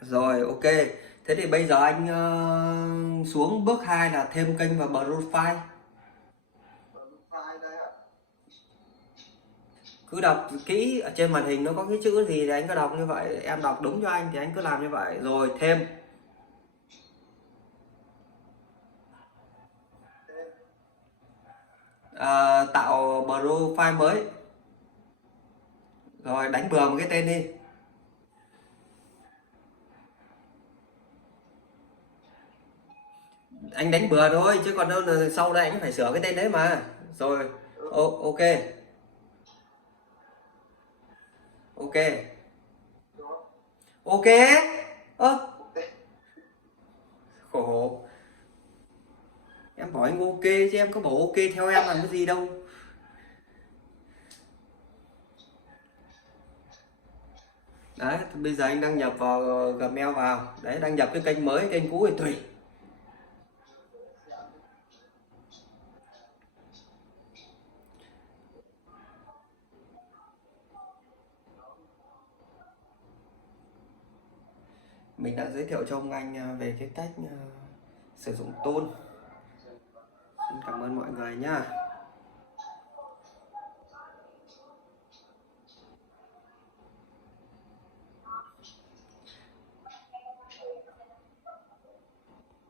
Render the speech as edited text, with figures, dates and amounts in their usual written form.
Rồi, ok. Thế thì bây giờ anh xuống bước 2 là thêm kênh vào profile. Cứ đọc kỹ ở trên màn hình nó có cái chữ gì thì anh cứ đọc như vậy, em đọc đúng cho anh thì anh cứ làm như vậy. Rồi thêm tạo profile mới. Rồi đánh bừa một cái tên đi. Anh đánh bừa thôi chứ còn đâu là sau đây anh phải sửa cái tên đấy mà. Rồi, ok, ok, ok. Ơ, khổ. Em bảo anh ok chứ em có bảo ok theo em làm cái gì đâu. Đấy, bây giờ anh đăng nhập vào Gmail vào. Đấy, đăng nhập cái kênh mới, kênh cũ thì tùy. Mình đã giới thiệu cho ông anh về cái cách sử dụng tôn. Xin cảm ơn mọi người nhá.